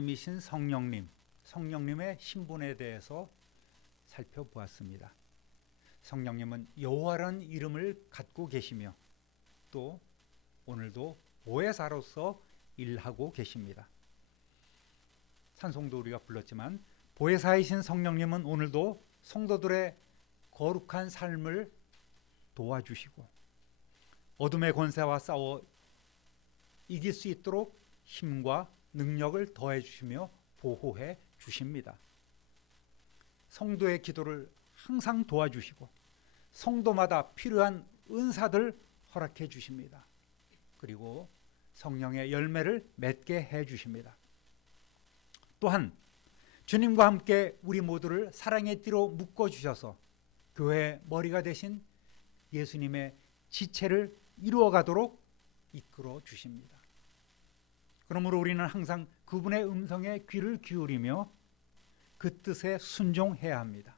하나님이신 성령님의 신분에 대해서 살펴보았습니다. 성령님은 여호와라는 이름을 갖고 계시며 또 오늘도 보혜사로서 일하고 계십니다. 찬송도 우리가 불렀지만 보혜사이신 성령님은 오늘도 성도들의 거룩한 삶을 도와주시고 어둠의 권세와 싸워 이길 수 있도록 힘과 능력을 더해 주시며 보호해 주십니다. 성도의 기도를 항상 도와주시고 성도마다 필요한 은사들 허락해 주십니다. 그리고 성령의 열매를 맺게 해 주십니다. 또한 주님과 함께 우리 모두를 사랑의 띠로 묶어 주셔서 교회의 머리가 되신 예수님의 지체를 이루어가도록 이끌어 주십니다. 그러므로 우리는 항상 그분의 음성에 귀를 기울이며 그 뜻에 순종해야 합니다.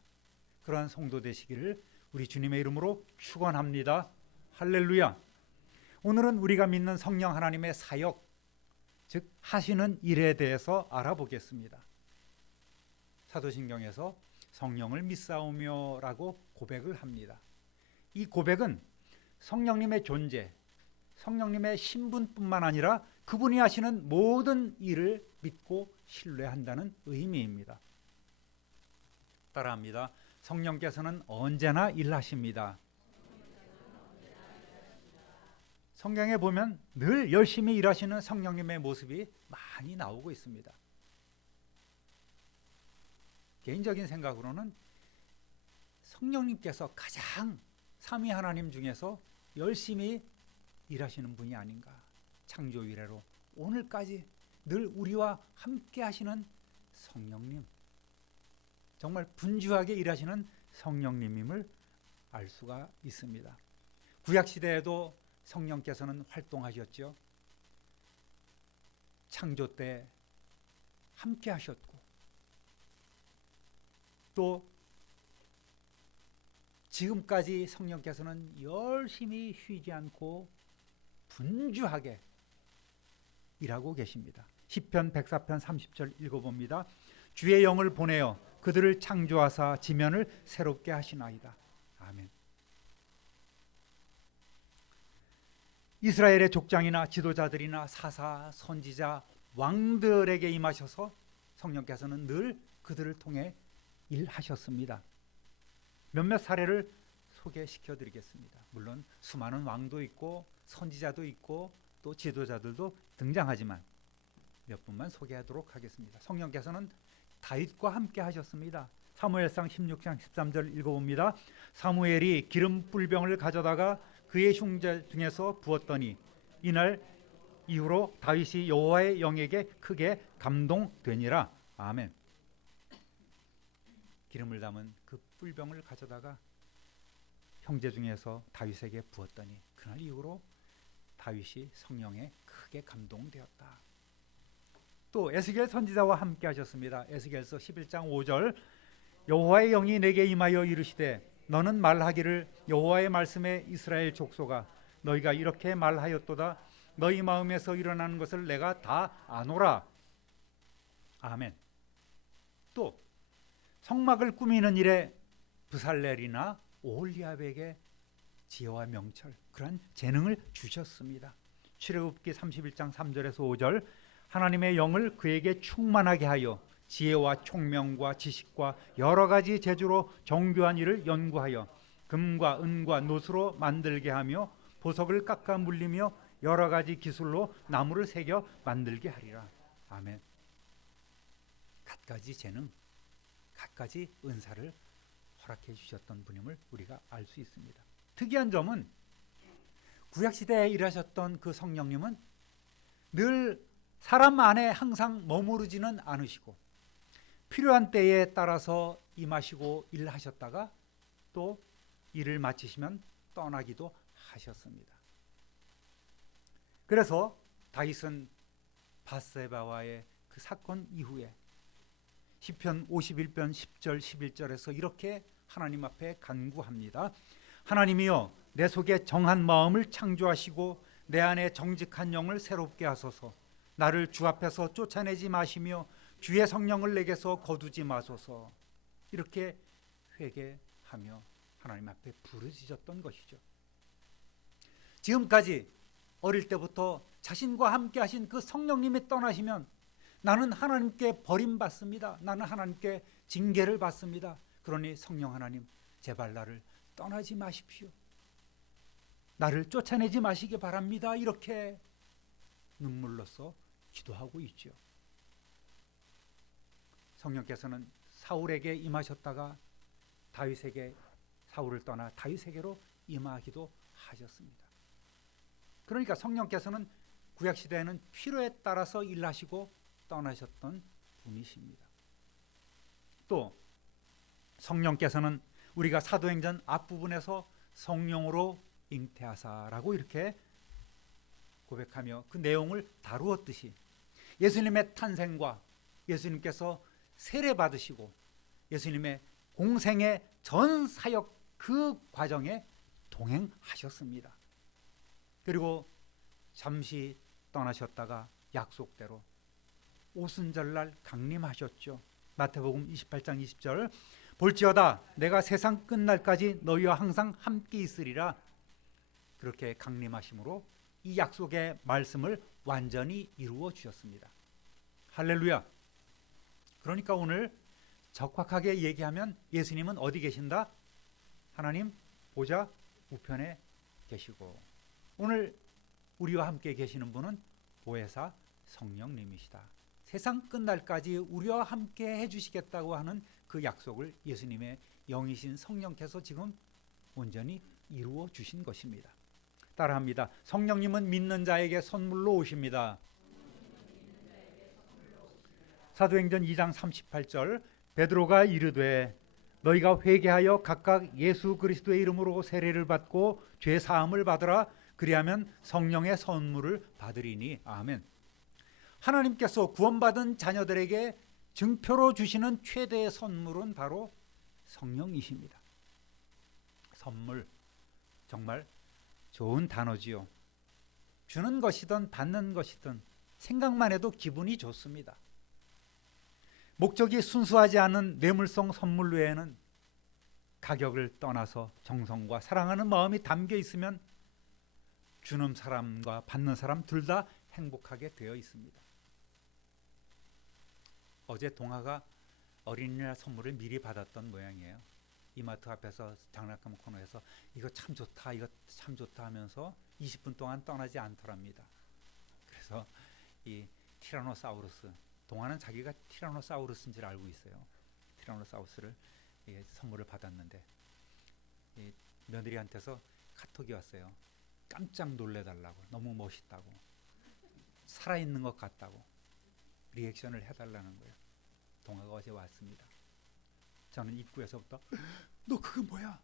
그러한 성도 되시기를 우리 주님의 이름으로 축원합니다. 할렐루야. 오늘은 우리가 믿는 성령 하나님의 사역, 즉 하시는 일에 대해서 알아보겠습니다. 사도신경에서 성령을 믿사오며 라고 고백을 합니다. 이 고백은 성령님의 존재, 성령님의 신분뿐만 아니라 그분이 하시는 모든 일을 믿고 신뢰한다는 의미입니다. 따라합니다. 성령께서는 언제나 일하십니다. 성경에 보면 늘 열심히 일하시는 성령님의 모습이 많이 나오고 있습니다. 개인적인 생각으로는 성령님께서 가장 삼위 하나님 중에서 열심히 일하시는 분이 아닌가. 창조 이래로 오늘까지 늘 우리와 함께 하시는 성령님, 정말 분주하게 일하시는 성령님임을 알 수가 있습니다. 구약시대에도 성령께서는 활동하셨죠. 창조 때 함께 하셨고 또 지금까지 성령께서는 열심히 쉬지 않고 분주하게 일하고 계십니다. 시편 104편 30절 읽어봅니다. 주의 영을 보내어 그들을 창조하사 지면을 새롭게 하시나이다. 아멘. 이스라엘의 족장이나 지도자들이나 사사, 선지자, 왕들에게 임하셔서 성령께서는 늘 그들을 통해 일하셨습니다. 몇몇 사례를 소개시켜 드리겠습니다. 물론 수많은 왕도 있고 선지자도 있고 또 지도자들도 등장하지만 몇 분만 소개하도록 하겠습니다. 성령께서는 다윗과 함께 하셨습니다. 사무엘상 16장 13절 읽어봅니다. 사무엘이 기름 뿔병을 가져다가 그의 흉제 중에서 부었더니 이날 이후로 다윗이 여호와의 영에게 크게 감동되니라. 아멘. 기름을 담은 그 뿔병을 가져다가 형제 중에서 다윗에게 부었더니 그날 이후로 다윗이 성령에 크게 감동되었다. 또 에스겔 선지자와 함께 하셨습니다. 에스겔서 11장 5절 여호와의 영이 내게 임하여 이르시되 너는 말하기를 여호와의 말씀에 이스라엘 족속아 너희가 이렇게 말하였도다. 너희 마음에서 일어나는 것을 내가 다 아노라. 아멘. 또 성막을 꾸미는 일에 브살렐이나 오홀리압에게 지혜와 명철, 그런 재능을 주셨습니다. 출애굽기 31장 3절에서 5절 하나님의 영을 그에게 충만하게 하여 지혜와 총명과 지식과 여러 가지 재주로 정교한 일을 연구하여 금과 은과 노수로 만들게 하며 보석을 깎아 물리며 여러 가지 기술로 나무를 새겨 만들게 하리라. 아멘. 갖가지 재능, 갖가지 은사를 허락해 주셨던 분임을 우리가 알 수 있습니다. 특이한 점은 구약시대에 일하셨던 그 성령님은 늘 사람 안에 항상 머무르지는 않으시고 필요한 때에 따라서 임하시고 일하셨다가 또 일을 마치시면 떠나기도 하셨습니다. 그래서 다윗은 밧세바와의 그 사건 이후에 시편 51편 10절 11절에서 이렇게 하나님 앞에 간구합니다. 하나님이여 내 속에 정한 마음을 창조하시고 내 안에 정직한 영을 새롭게 하소서. 나를 주 앞에서 쫓아내지 마시며 주의 성령을 내게서 거두지 마소서. 이렇게 회개하며 하나님 앞에 부르짖었던 것이죠. 지금까지 어릴 때부터 자신과 함께 하신 그 성령님이 떠나시면 나는 하나님께 버림받습니다. 나는 하나님께 징계를 받습니다. 그러니 성령 하나님, 제발 나를 떠나지 마십시오. 나를 쫓아내지 마시기 바랍니다. 이렇게 눈물로써 기도하고 있죠. 성령께서는 사울에게 임하셨다가 다윗에게, 사울을 떠나 다윗에게로 임하기도 하셨습니다. 그러니까 성령께서는 구약시대에는 필요에 따라서 일하시고 떠나셨던 분이십니다. 또 성령께서는 우리가 사도행전 앞부분에서 성령으로 잉태하사라고 이렇게 고백하며 그 내용을 다루었듯이 예수님의 탄생과 예수님께서 세례 받으시고 예수님의 공생의 전 사역 그 과정에 동행하셨습니다. 그리고 잠시 떠나셨다가 약속대로 오순절날 강림하셨죠. 마태복음 28장 20절, 볼지어다 내가 세상 끝날까지 너희와 항상 함께 있으리라. 그렇게 강림하심으로 이 약속의 말씀을 완전히 이루어 주셨습니다. 할렐루야. 그러니까 오늘 적확하게 얘기하면 예수님은 어디 계신다? 하나님 보좌 우편에 계시고, 오늘 우리와 함께 계시는 분은 보혜사 성령님이시다. 세상 끝날까지 우리와 함께 해주시겠다고 하는 그 약속을 예수님의 영이신 성령께서 지금 온전히 이루어 주신 것입니다. 따라합니다. 성령님은 믿는 자에게 선물로 오십니다. 사도행전 2장 38절, 베드로가 이르되 너희가 회개하여 각각 예수 그리스도의 이름으로 세례를 받고 죄 사함을 받으라. 그리하면 성령의 선물을 받으리니. 아멘. 하나님께서 구원받은 자녀들에게 증표로 주시는 최대의 선물은 바로 성령이십니다. 선물, 정말 좋은 단어지요. 주는 것이든 받는 것이든 생각만 해도 기분이 좋습니다. 목적이 순수하지 않은 뇌물성 선물 외에는 가격을 떠나서 정성과 사랑하는 마음이 담겨 있으면 주는 사람과 받는 사람 둘 다 행복하게 되어 있습니다. 어제 동아가 어린이날 선물을 미리 받았던 모양이에요. 이마트 앞에서 장난감 코너에서 이거 참 좋다, 이거 참 좋다 하면서 20분 동안 떠나지 않더랍니다. 그래서 이 티라노사우루스, 동아는 자기가 티라노사우루스인 줄 알고 있어요. 티라노사우루스를 선물을 받았는데 며느리한테서 카톡이 왔어요. 깜짝 놀래달라고, 너무 멋있다고, 살아있는 것 같다고 리액션을 해달라는 거예요. 동아가 어제 왔습니다. 저는 입구에서부터 너 그거 뭐야?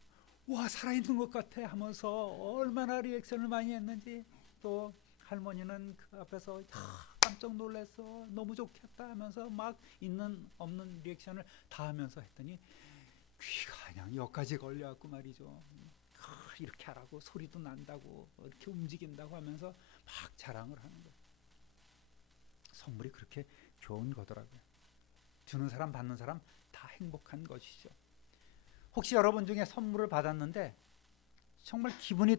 와, 살아있는 것 같아 하면서 얼마나 리액션을 많이 했는지, 또 할머니는 그 앞에서 깜짝 놀랐어, 너무 좋겠다 하면서 막 있는 없는 리액션을 다 하면서 했더니 귀가 그냥 여기까지 걸려갖고 말이죠. 이렇게 하라고, 소리도 난다고, 이렇게 움직인다고 하면서 막 자랑을 하는 거예요. 선물이 그렇게 좋은 거더라고요. 주는 사람 받는 사람 다 행복한 것이죠. 혹시 여러분 중에 선물을 받았는데 정말 기분이,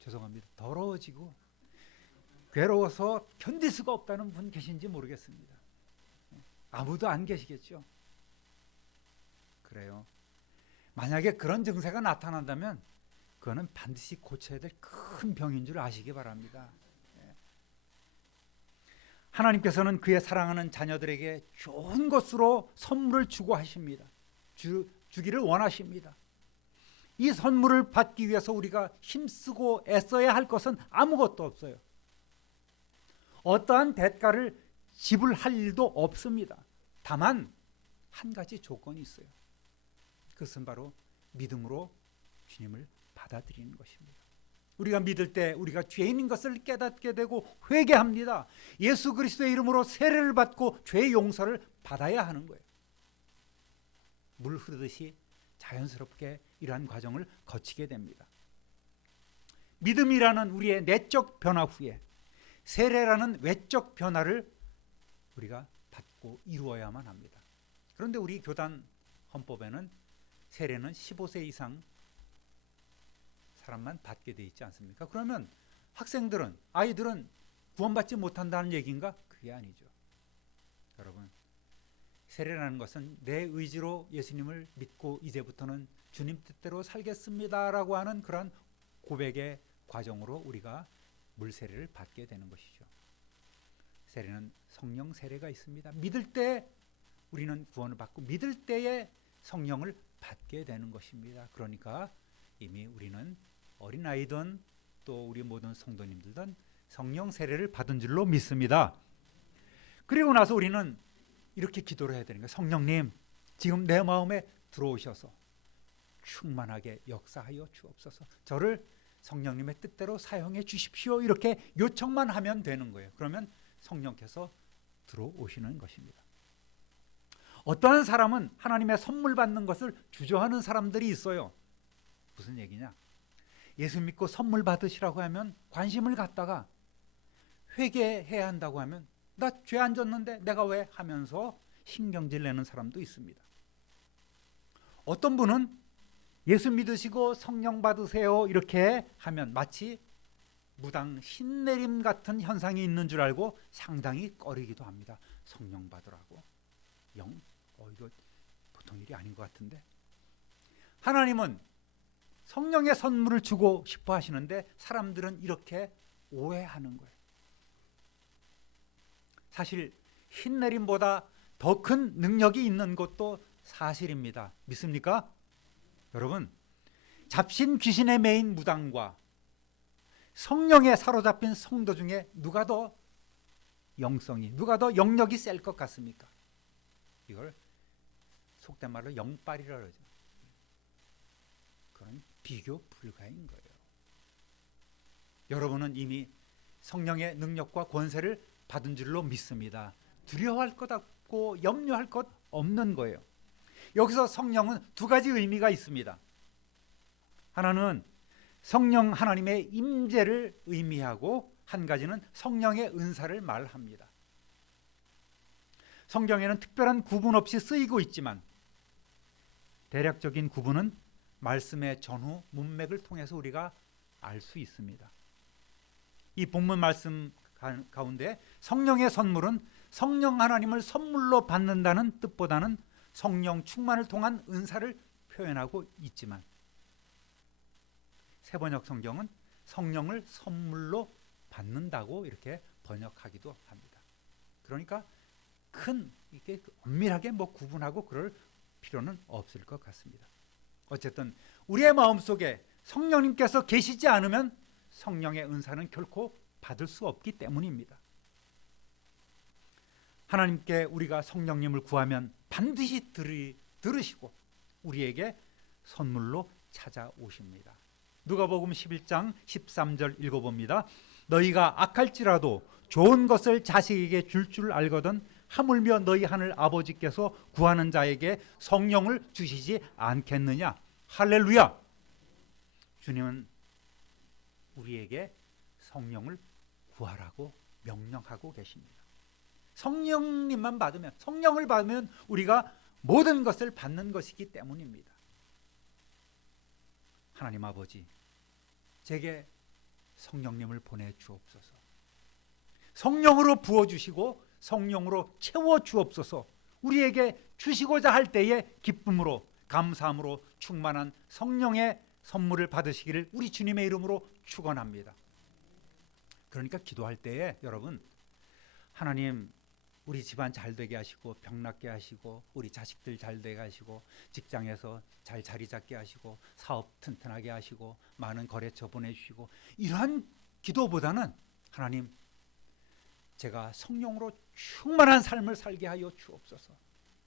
죄송합니다, 더러워지고 괴로워서 견딜 수가 없다는 분 계신지 모르겠습니다. 아무도 안 계시겠죠. 그래요. 만약에 그런 증세가 나타난다면 그거는 반드시 고쳐야 될 큰 병인 줄 아시기 바랍니다. 하나님께서는 그의 사랑하는 자녀들에게 좋은 것으로 선물을 주고 하십니다. 주기를 원하십니다. 이 선물을 받기 위해서 우리가 힘쓰고 애써야 할 것은 아무것도 없어요. 어떠한 대가를 지불할 일도 없습니다. 다만 한 가지 조건이 있어요. 그것은 바로 믿음으로 주님을 받아들이는 것입니다. 우리가 믿을 때 우리가 죄인인 것을 깨닫게 되고 회개합니다. 예수 그리스도의 이름으로 세례를 받고 죄 용서를 받아야 하는 거예요. 물 흐르듯이 자연스럽게 이러한 과정을 거치게 됩니다. 믿음이라는 우리의 내적 변화 후에 세례라는 외적 변화를 우리가 받고 이루어야만 합니다. 그런데 우리 교단 헌법에는 세례는 15세 이상 사람만 받게 돼 있지 않습니까? 그러면 학생들은, 아이들은 구원받지 못한다는 얘기인가? 그게 아니죠. 여러분, 세례라는 것은 내 의지로 예수님을 믿고 이제부터는 주님 뜻대로 살겠습니다라고 하는 그런 고백의 과정으로 우리가 물세례를 받게 되는 것이죠. 세례는 성령 세례가 있습니다. 믿을 때 우리는 구원을 받고 믿을 때에 성령을 받게 되는 것입니다. 그러니까 이미 우리는 어린아이든 또 우리 모든 성도님들은 성령 세례를 받은 줄로 믿습니다. 그리고 나서 우리는 이렇게 기도를 해야 되는 거예요. 성령님, 지금 내 마음에 들어오셔서 충만하게 역사하여 주옵소서. 저를 성령님의 뜻대로 사용해 주십시오. 이렇게 요청만 하면 되는 거예요. 그러면 성령께서 들어오시는 것입니다. 어떠한 사람은 하나님의 선물 받는 것을 주저하는 사람들이 있어요. 무슨 얘기냐? 예수 믿고 선물 받으시라고 하면 관심을 갖다가 회개해야 한다고 하면 나 죄 안 졌는데 내가 왜 하면서 신경질 내는 사람도 있습니다. 어떤 분은 예수 믿으시고 성령 받으세요 이렇게 하면 마치 무당 신내림 같은 현상이 있는 줄 알고 상당히 꺼리기도 합니다. 성령 받으라고. 이거 보통 일이 아닌 것 같은데. 하나님은 성령의 선물을 주고 싶어 하시는데 사람들은 이렇게 오해하는 거예요. 사실 신내림보다 더 큰 능력이 있는 것도 사실입니다. 믿습니까? 여러분, 잡신 귀신에 매인 무당과 성령에 사로잡힌 성도 중에 누가 더 누가 더 영역이 셀 것 같습니까? 이걸 속된 말로 영빨이라 그러죠. 그건 비교 불가인 거예요. 여러분은 이미 성령의 능력과 권세를 받은 줄로 믿습니다. 두려워할 것 없고 염려할 것 없는 거예요. 여기서 성령은 두 가지 의미가 있습니다. 하나는 성령 하나님의 임재를 의미하고 한 가지는 성령의 은사를 말합니다. 성경에는 특별한 구분 없이 쓰이고 있지만 대략적인 구분은 말씀의 전후 문맥을 통해서 우리가 알 수 있습니다. 이 본문 말씀 가운데 성령의 선물은 성령 하나님을 선물로 받는다는 뜻보다는 성령 충만을 통한 은사를 표현하고 있지만 세번역 성경은 성령을 선물로 받는다고 이렇게 번역하기도 합니다. 그러니까 이게 엄밀하게 구분하고 그럴 필요는 없을 것 같습니다. 어쨌든 우리의 마음속에 성령님께서 계시지 않으면 성령의 은사는 결코 받을 수 없기 때문입니다. 하나님께 우리가 성령님을 구하면 반드시 들으시고 우리에게 선물로 찾아오십니다. 누가복음 11장 13절 읽어봅니다. 너희가 악할지라도 좋은 것을 자식에게 줄 알거든 하물며 너희 하늘 아버지께서 구하는 자에게 성령을 주시지 않겠느냐. 할렐루야. 주님은 우리에게 성령을 구하라고 명령하고 계십니다. 성령님만 받으면, 성령을 받으면 우리가 모든 것을 받는 것이기 때문입니다. 하나님 아버지, 제게 성령님을 보내주옵소서. 성령으로 부어주시고 성령으로 채워주옵소서. 우리에게 주시고자 할 때에 기쁨으로 감사함으로 충만한 성령의 선물을 받으시기를 우리 주님의 이름으로 축원합니다. 그러니까 기도할 때에 여러분, 하나님 우리 집안 잘 되게 하시고 병 낫게 하시고 우리 자식들 잘 되게 하시고 직장에서 잘 자리 잡게 하시고 사업 튼튼하게 하시고 많은 거래처 보내주시고 이러한 기도보다는 하나님 제가 성령으로 충만한 삶을 살게 하여 주옵소서.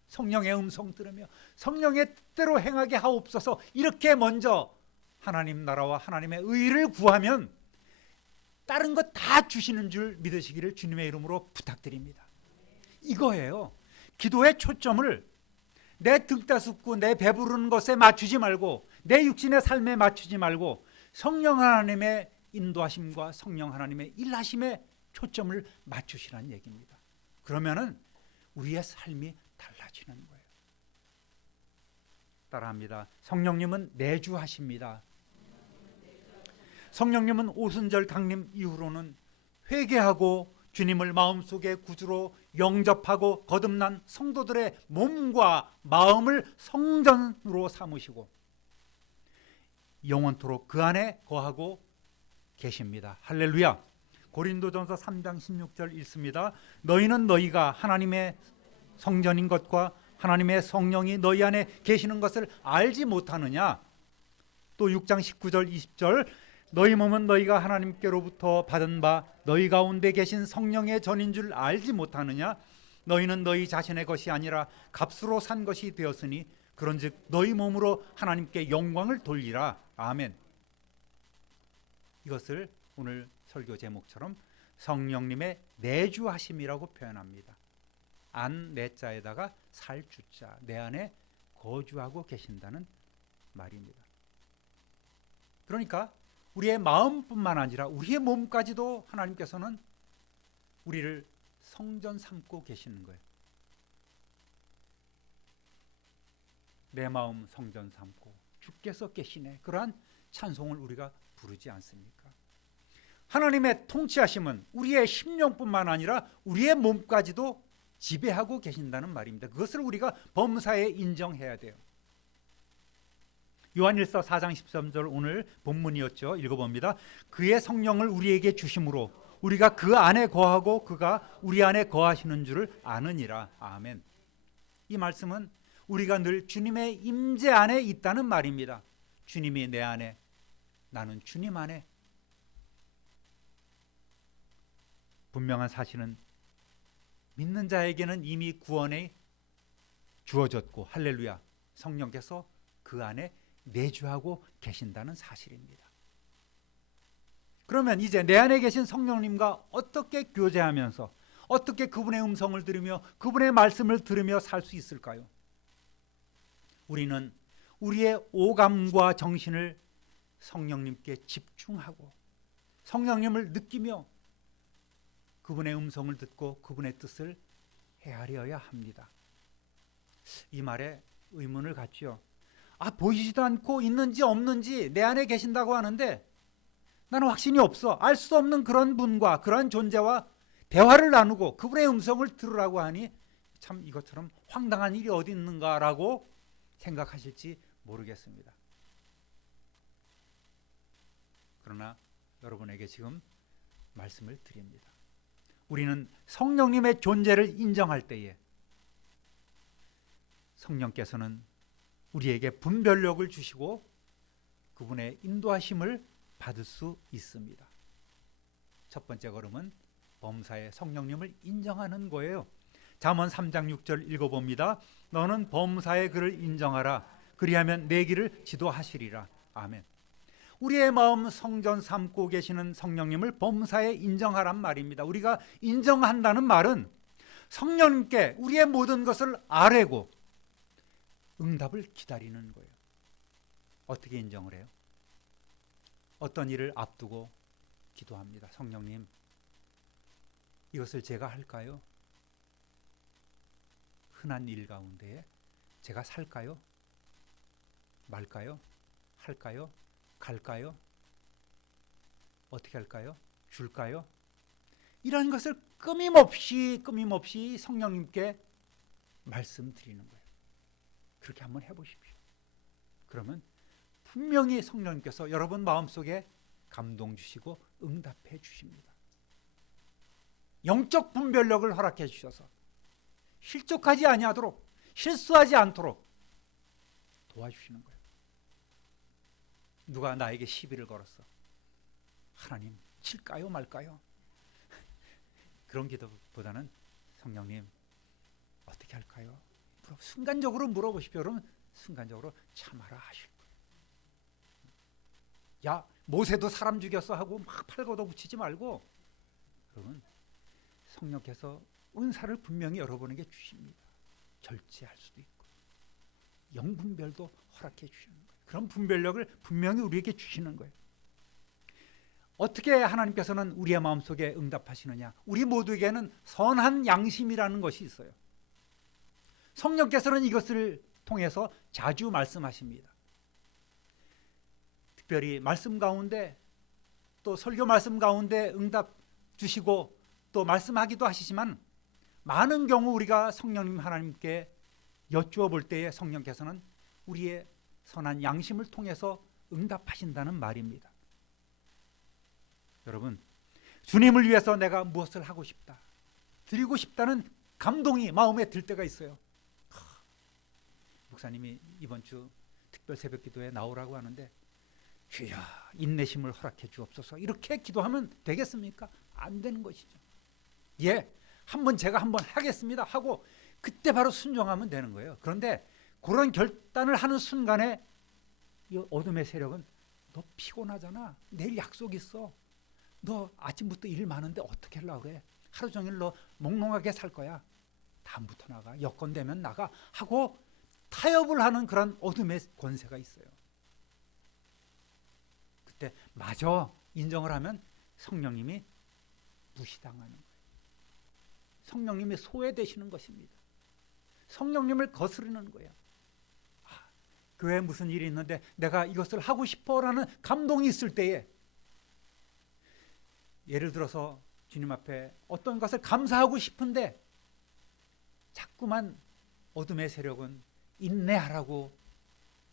성령의 음성 들으며 성령의 뜻대로 행하게 하옵소서. 이렇게 먼저 하나님 나라와 하나님의 의를 구하면 다른 것 다 주시는 줄 믿으시기를 주님의 이름으로 부탁드립니다. 이거예요. 기도의 초점을 내 등따숩고 내 배부르는 것에 맞추지 말고 내 육신의 삶에 맞추지 말고 성령 하나님의 인도하심과 성령 하나님의 일하심에 초점을 맞추시라는 얘기입니다. 그러면은 우리의 삶이 달라지는 거예요. 따라합니다. 성령님은 내주하십니다. 성령님은 오순절 강림 이후로는 회개하고 주님을 마음속에 구주로 영접하고 거듭난 성도들의 몸과 마음을 성전으로 삼으시고 영원토록 그 안에 거하고 계십니다. 할렐루야. 고린도전서 3장 16절 읽습니다. 너희는 너희가 하나님의 성전인 것과 하나님의 성령이 너희 안에 계시는 것을 알지 못하느냐. 또 6장 19절 20절 너희 몸은 너희가 하나님께로부터 받은 바 너희 가운데 계신 성령의 전인 줄 알지 못하느냐. 너희는 너희 자신의 것이 아니라 값으로 산 것이 되었으니 그런즉 너희 몸으로 하나님께 영광을 돌리라. 아멘. 이것을 오늘 설교 제목처럼 성령님의 내주하심이라고 표현합니다. 안 내자에다가 살 주자, 내 안에 거주하고 계신다는 말입니다. 그러니까 우리의 마음뿐만 아니라 우리의 몸까지도 하나님께서는 우리를 성전 삼고 계시는 거예요. 내 마음 성전 삼고 주께서 계시네. 그러한 찬송을 우리가 부르지 않습니까? 하나님의 통치하심은 우리의 심령뿐만 아니라 우리의 몸까지도 지배하고 계신다는 말입니다. 그것을 우리가 범사에 인정해야 돼요. 요한일서 4장 13절 오늘 본문이었죠. 읽어봅니다. 그의 성령을 우리에게 주심으로 우리가 그 안에 거하고 그가 우리 안에 거하시는 줄을 아느니라. 아멘. 이 말씀은 우리가 늘 주님의 임재 안에 있다는 말입니다. 주님이 내 안에, 나는 주님 안에. 분명한 사실은 믿는 자에게는 이미 구원이 주어졌고 할렐루야, 성령께서 그 안에 내주하고 계신다는 사실입니다. 그러면 이제 내 안에 계신 성령님과 어떻게 교제하면서 어떻게 그분의 음성을 들으며 그분의 말씀을 들으며 살 수 있을까요? 우리는 우리의 오감과 정신을 성령님께 집중하고 성령님을 느끼며 그분의 음성을 듣고 그분의 뜻을 헤아려야 합니다. 이 말에 의문을 갖죠. 보이지도 않고 있는지 없는지 내 안에 계신다고 하는데 나는 확신이 없어. 알 수 없는 그런 분과 그런 존재와 대화를 나누고 그분의 음성을 들으라고 하니 참 이것처럼 황당한 일이 어디 있는가라고 생각하실지 모르겠습니다. 그러나 여러분에게 지금 말씀을 드립니다. 우리는 성령님의 존재를 인정할 때에 성령께서는 우리에게 분별력을 주시고 그분의 인도하심을 받을 수 있습니다. 첫 번째 걸음은 범사의 성령님을 인정하는 거예요. 잠언 3장 6절 읽어봅니다. 너는 범사의 그를 인정하라. 그리하면 내 길을 지도하시리라. 아멘. 우리의 마음 성전 삼고 계시는 성령님을 범사에 인정하란 말입니다. 우리가 인정한다는 말은 성령님께 우리의 모든 것을 아뢰고 응답을 기다리는 거예요. 어떻게 인정을 해요? 어떤 일을 앞두고 기도합니다. 성령님, 이것을 제가 할까요? 흔한 일 가운데에 제가 살까요? 말까요? 할까요? 갈까요? 어떻게 할까요? 줄까요? 이런 것을 끊임없이 성령님께 말씀드리는 거예요. 그렇게 한번 해보십시오. 그러면 분명히 성령님께서 여러분 마음속에 감동 주시고 응답해 주십니다. 영적 분별력을 허락해 주셔서 실족하지 아니하도록, 실수하지 않도록 도와주시는 거예요. 누가 나에게 시비를 걸었어. 하나님, 칠까요 말까요? 그런 기도보다는 성령님, 어떻게 할까요? 순간적으로 물어보십시오. 그러면 순간적으로 참아라 하실 거예요. 야, 모세도 사람 죽였어 하고 막 팔걷어 붙이지 말고, 그러면 성령께서 은사를 분명히 여러분에게 주십니다. 절제할 수도 있고 영분별도 허락해 주시는 거예요. 그런 분별력을 분명히 우리에게 주시는 거예요. 어떻게 하나님께서는 우리의 마음속에 응답하시느냐? 우리 모두에게는 선한 양심이라는 것이 있어요. 성령께서는 이것을 통해서 자주 말씀하십니다. 특별히 말씀 가운데 또 설교 말씀 가운데 응답 주시고 또 말씀하기도 하시지만 많은 경우 우리가 성령님 하나님께 여쭈어 볼 때에 성령께서는 우리의 선한 양심을 통해서 응답하신다는 말입니다. 여러분, 주님을 위해서 내가 무엇을 하고 싶다, 드리고 싶다는 감동이 마음에 들 때가 있어요. 목사님이 이번 주 특별 새벽 기도에 나오라고 하는데 주여 인내심을 허락해 주옵소서, 이렇게 기도하면 되겠습니까? 안 되는 것이죠. 예, 제가 한번 하겠습니다 하고 그때 바로 순종하면 되는 거예요. 그런데 그런 결단을 하는 순간에 이 어둠의 세력은 너 피곤하잖아, 내일 약속 있어, 너 아침부터 일 많은데 어떻게 하려고 그래, 하루 종일 너 몽롱하게 살 거야, 다음부터 나가, 여건 되면 나가 하고 타협을 하는 그런 어둠의 권세가 있어요. 그때 마저 인정을 하면 성령님이 무시당하는 거예요. 성령님이 소외되시는 것입니다. 성령님을 거스르는 거예요. 교회에 무슨 일이 있는데 내가 이것을 하고 싶어라는 감동이 있을 때에, 예를 들어서 주님 앞에 어떤 것을 감사하고 싶은데 자꾸만 어둠의 세력은 인내하라고,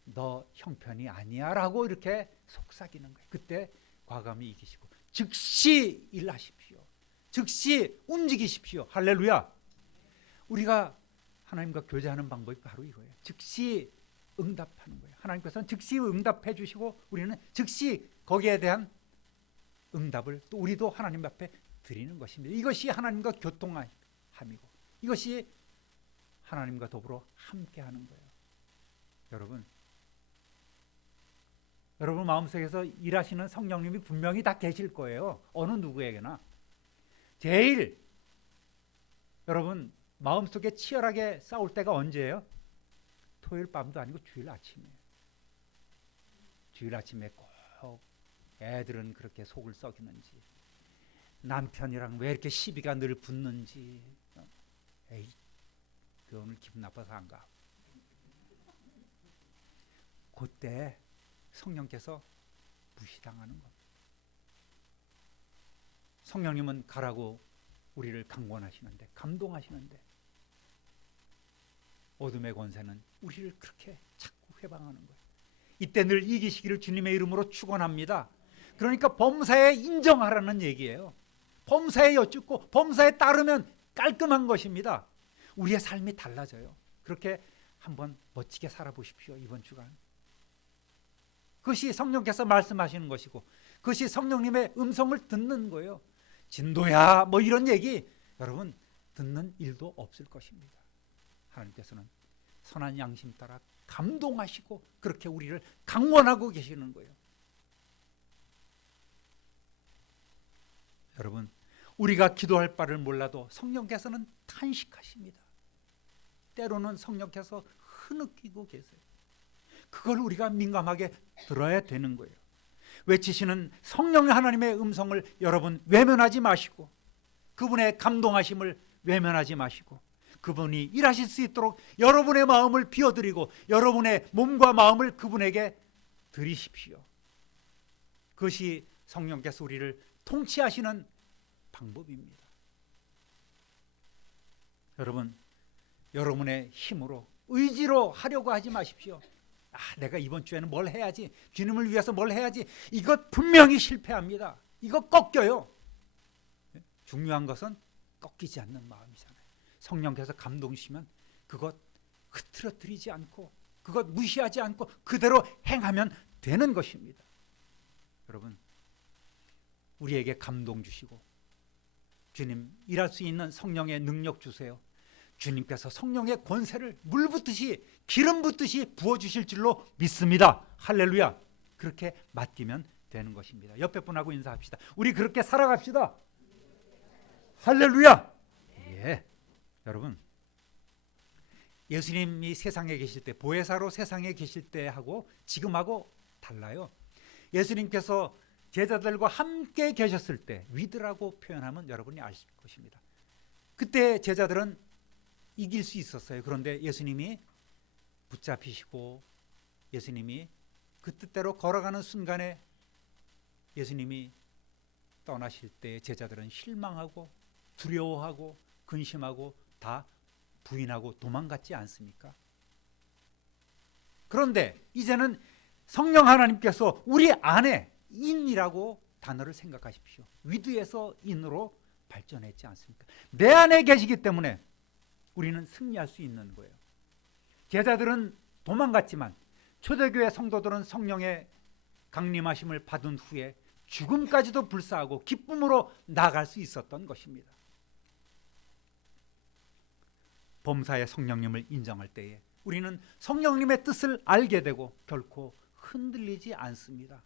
너 형편이 아니야 라고 이렇게 속삭이는 거예요. 그때 과감히 이기시고 즉시 일하십시오. 즉시 움직이십시오. 할렐루야. 우리가 하나님과 교제하는 방법이 바로 이거예요. 즉시 응답하는 거예요. 하나님께서는 즉시 응답해 주시고 우리는 즉시 거기에 대한 응답을 또 우리도 하나님 앞에 드리는 것입니다. 이것이 하나님과 교통함이고 이것이 하나님과 더불어 함께하는 거예요. 여러분 마음속에서 일하시는 성령님이 분명히 다 계실 거예요. 어느 누구에게나. 제일 여러분 마음속에 치열하게 싸울 때가 언제예요? 토요일 밤도 아니고 주일 아침이에요. 주일 아침에 꼭 애들은 그렇게 속을 썩이는지, 남편이랑 왜 이렇게 시비가 늘 붙는지, 에이, 그 오늘 기분 나빠서 안 가. 그때 성령께서 무시당하는 겁니다. 성령님은 가라고 우리를 강권하시는데, 감동하시는데 어둠의 권세는 우리를 그렇게 자꾸 회방하는 거예요. 이때 늘 이기시기를 주님의 이름으로 축원합니다. 그러니까 범사에 인정하라는 얘기예요. 범사에 여쭙고 범사에 따르면 깔끔한 것입니다. 우리의 삶이 달라져요. 그렇게 한번 멋지게 살아보십시오. 이번 주간 그것이 성령께서 말씀하시는 것이고 그것이 성령님의 음성을 듣는 거예요. 진도야 뭐 이런 얘기 여러분 듣는 일도 없을 것입니다. 하나님께서는 선한 양심 따라 감동하시고 그렇게 우리를 강권하고 계시는 거예요. 여러분 우리가 기도할 바를 몰라도 성령께서는 탄식하십니다. 때로는 성령께서 흐느끼고 계세요. 그걸 우리가 민감하게 들어야 되는 거예요. 외치시는 성령 하나님의 음성을 여러분 외면하지 마시고, 그분의 감동하심을 외면하지 마시고, 그분이 일하실 수 있도록 여러분의 마음을 비워드리고 여러분의 몸과 마음을 그분에게 드리십시오. 그것이 성령께서 우리를 통치하시는 방법입니다. 여러분, 여러분의 힘으로 의지로 하려고 하지 마십시오. 내가 이번 주에는 뭘 해야지, 주님을 위해서 뭘 해야지. 이것 분명히 실패합니다. 이거 꺾여요. 중요한 것은 꺾이지 않는 마음이잖아요. 성령께서 감동 주시면 그것 흐트러뜨리지 않고 그것 무시하지 않고 그대로 행하면 되는 것입니다. 여러분 우리에게 감동 주시고 주님 일할 수 있는 성령의 능력 주세요. 주님께서 성령의 권세를 물 붓듯이 기름 붓듯이 부어주실 줄로 믿습니다. 할렐루야. 그렇게 맡기면 되는 것입니다. 옆에 분하고 인사합시다. 우리 그렇게 살아갑시다. 할렐루야. 예. 여러분 예수님이 세상에 계실 때, 보혜사로 세상에 계실 때하고 지금하고 달라요. 예수님께서 제자들과 함께 계셨을 때, 위드라고 표현하면 여러분이 아실 것입니다. 그때 제자들은 이길 수 있었어요. 그런데 예수님이 붙잡히시고 예수님이 그 뜻대로 걸어가는 순간에 예수님이 떠나실 때 제자들은 실망하고 두려워하고 근심하고 다 부인하고 도망갔지 않습니까? 그런데 이제는 성령 하나님께서 우리 안에 인이라고 단어를 생각하십시오. 위드에서 인으로 발전했지 않습니까? 내 안에 계시기 때문에 우리는 승리할 수 있는 거예요. 제자들은 도망갔지만 초대교회 성도들은 성령의 강림하심을 받은 후에 죽음까지도 불사하고 기쁨으로 나아갈 수 있었던 것입니다. 범사의 성령님을 인정할 때에 우리는 성령님의 뜻을 알게 되고 결코 흔들리지 않습니다.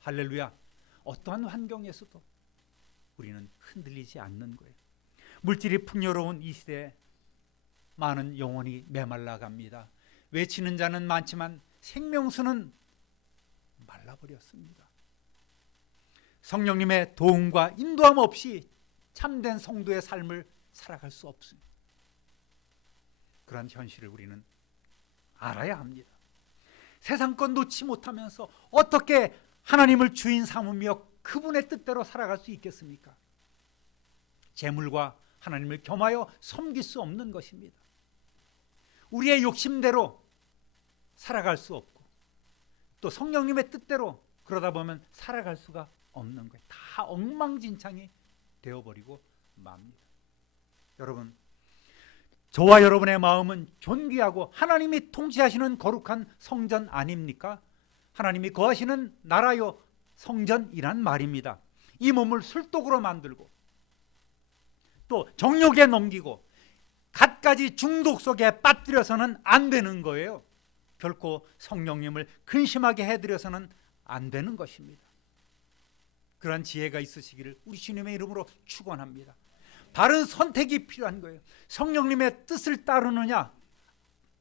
할렐루야. 어떠한 환경에서도 우리는 흔들리지 않는 거예요. 물질이 풍요로운 이 시대에 많은 영혼이 메말라갑니다. 외치는 자는 많지만 생명수는 말라버렸습니다. 성령님의 도움과 인도함 없이 참된 성도의 삶을 살아갈 수 없습니다. 그런 현실을 우리는 알아야 합니다. 세상 것 놓지 못하면서 어떻게 하나님을 주인 삼으며 그분의 뜻대로 살아갈 수 있겠습니까? 재물과 하나님을 겸하여 섬길 수 없는 것입니다. 우리의 욕심대로 살아갈 수 없고 또 성령님의 뜻대로 그러다 보면 살아갈 수가 없는 거예요. 다 엉망진창이 되어버리고 맙니다. 여러분, 저와 여러분의 마음은 존귀하고 하나님이 통치하시는 거룩한 성전 아닙니까? 하나님이 거하시는 나라요 성전이란 말입니다. 이 몸을 술독으로 만들고 또 정욕에 넘기고 갖가지 중독 속에 빠뜨려서는 안 되는 거예요. 결코 성령님을 근심하게 해드려서는 안 되는 것입니다. 그런 지혜가 있으시기를 우리 주님의 이름으로 축원합니다. 바른 선택이 필요한 거예요. 성령님의 뜻을 따르느냐,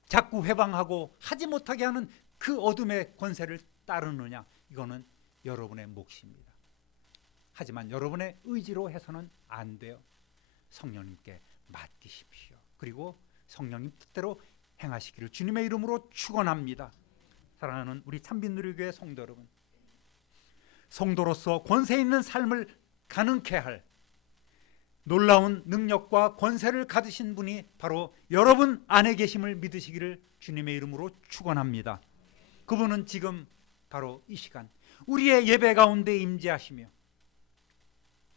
자꾸 회방하고 하지 못하게 하는 그 어둠의 권세를 따르느냐, 이거는 여러분의 몫입니다. 하지만 여러분의 의지로 해서는 안 돼요. 성령님께 맡기십시오. 그리고 성령님 뜻대로 행하시기를 주님의 이름으로 축원합니다. 사랑하는 우리 참빛누리교회 성도 여러분, 성도로서 권세 있는 삶을 가능케 할 놀라운 능력과 권세를 가지신 분이 바로 여러분 안에 계심을 믿으시기를 주님의 이름으로 축원합니다. 그분은 지금 바로 이 시간 우리의 예배 가운데 임재하시며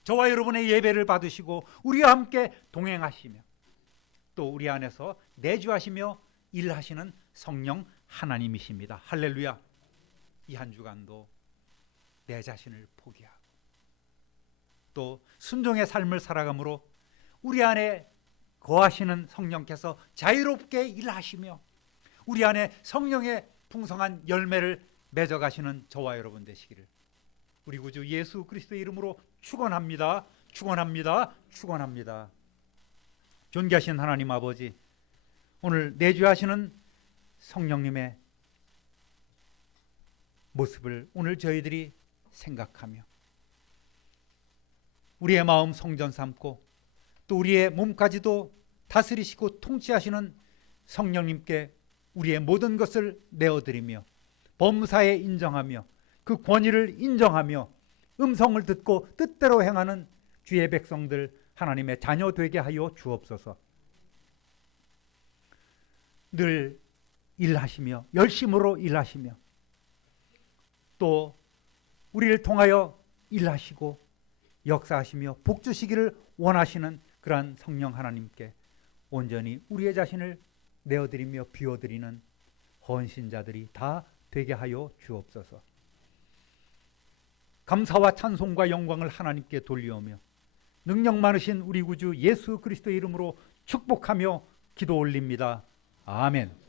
저와 여러분의 예배를 받으시고 우리와 함께 동행하시며 또 우리 안에서 내주하시며 일하시는 성령 하나님이십니다. 할렐루야. 이 한 주간도 내 자신을 포기하고 또 순종의 삶을 살아감으로 우리 안에 거하시는 성령께서 자유롭게 일하시며 우리 안에 성령의 풍성한 열매를 맺어가시는 저와 여러분 되시기를 우리 구주 예수 그리스도의 이름으로 축원합니다. 축원합니다. 축원합니다. 존귀하신 하나님 아버지, 오늘 내주하시는 성령님의 모습을 오늘 저희들이 생각하며 우리의 마음 성전 삼고 또 우리의 몸까지도 다스리시고 통치하시는 성령님께 우리의 모든 것을 내어드리며 범사에 인정하며 그 권위를 인정하며 음성을 듣고 뜻대로 행하는 주의 백성들 하나님의 자녀 되게 하여 주옵소서. 늘 일하시며 열심으로 일하시며 또 우리를 통하여 일하시고 역사하시며 복주시기를 원하시는 그러한 성령 하나님께 온전히 우리의 자신을 내어드리며 비워드리는 헌신자들이 다 되게 하여 주옵소서. 감사와 찬송과 영광을 하나님께 돌리오며 능력 많으신 우리 구주 예수 그리스도의 이름으로 축복하며 기도 올립니다. 아멘.